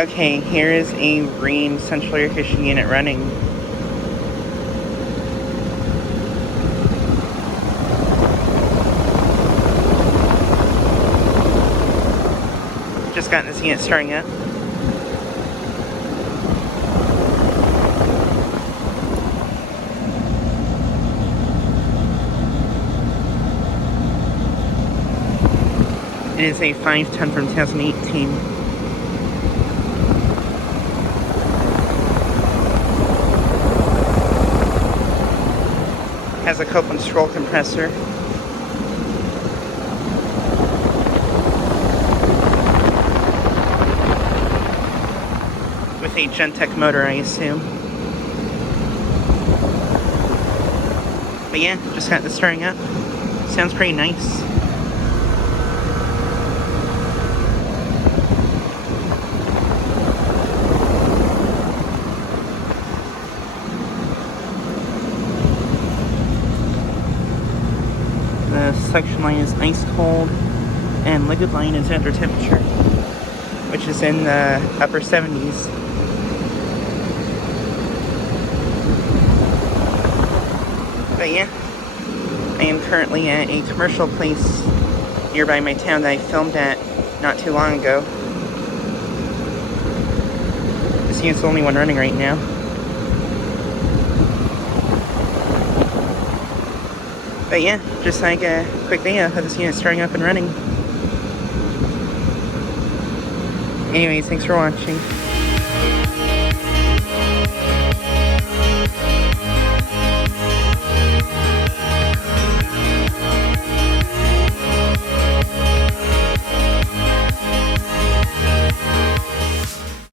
Okay, here is a Rheem central air conditioning unit running. Just got this unit starting up. It is a 5-ton from 2018. Has a Copeland scroll compressor. With a Gentech motor, I assume. But yeah, just got this starting up. Sounds pretty nice. The suction line is ice cold, and liquid line is under temperature, which is in the upper 70s. But yeah, I am currently at a commercial place nearby my town that I filmed at not too long ago. This unit's the only one running right now. But yeah, just like a quick video of this unit starting up and running. Anyways, thanks for watching.